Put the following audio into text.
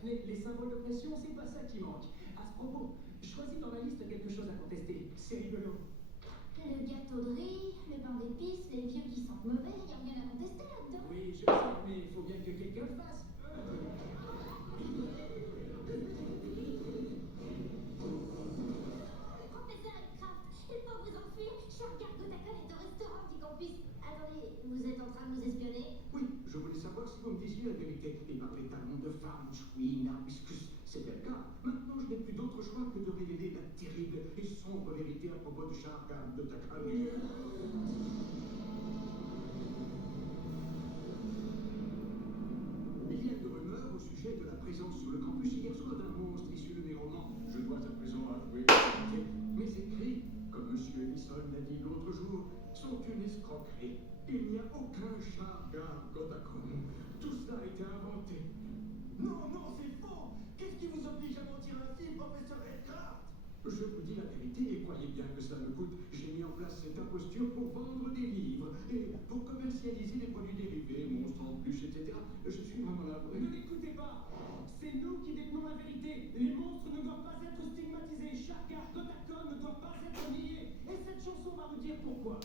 Daphné, les symboles d'oppression, c'est pas ça qui manque. À ce propos, choisis dans la liste quelque chose à contester. C'est rigolo. Le gâteau de riz, le pain d'épices, les vieux qui sentent mauvais, y a rien à contester là-dedans. Oui, je sais, mais il faut bien que quelqu'un le fasse. Professeur Edcraft, il faut vous enfuir. Shargar Gotakon est au restaurant du campus. Attendez, vous êtes en train de nous espionner? Oui, je voulais savoir si vous me disiez la vérité. Et par les talons de Farouche, oui, Narbiscus, c'était le cas. Maintenant, je n'ai plus d'autre choix que de révéler la terrible et sombre vérité à propos de Shargar Gotakon. Il y a une rumeur au sujet de la présence sur le campus hier soir d'un monstre issu de mes romans. Je dois à présent avouer que mes écrits, comme M. Ellison l'a dit l'autre jour, sont une escroquerie. Il n'y a aucun Shargar Gotakon. Tout cela a été inventé. Non, non, c'est faux. Qu'est-ce qui vous oblige à mentir ainsi, professeur Edcraft? Je vous dis la vérité et croyez bien que cela me coûte. J'ai mis en place cette imposture pour vendre des livres et pour commercialiser des produits dérivés, monstres en peluche, etc. Je suis vraiment là pour... Ne l'écoutez pas. C'est nous qui détenons la vérité. Les monstres ne doivent pas être stigmatisés. Shargar Gotakon ne doit pas être nié. Et cette chanson va vous dire pourquoi.